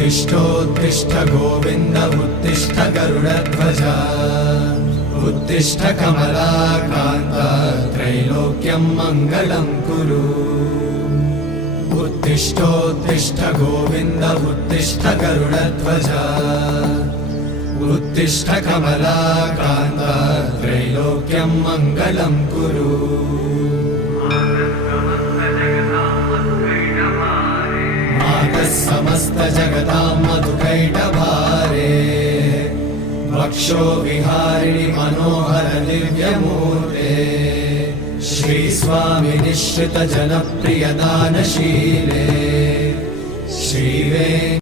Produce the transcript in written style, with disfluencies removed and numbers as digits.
उत्तिष्ठोत्तिष्ठ गोविन्द उत्तिष्ठ गरुडध्वज उत्तिष्ठ कमलाकान्त त्रैलोक्यं मङ्गलं कुरु उत्तिष्ठोत्तिष्ठ गोविन्द उत्तिष्ठ गरुडध्वज उत्तिष्ठ कमलाकान्त त्रैलोक्यं मङ्गलं कुरु समस्त जगतां मधुकैटभारे वक्षो विहारिणि मनोहर दिव्यमूर्ते श्रीस्वामि निश्चित जनप्रिय दानशीले श्रीवे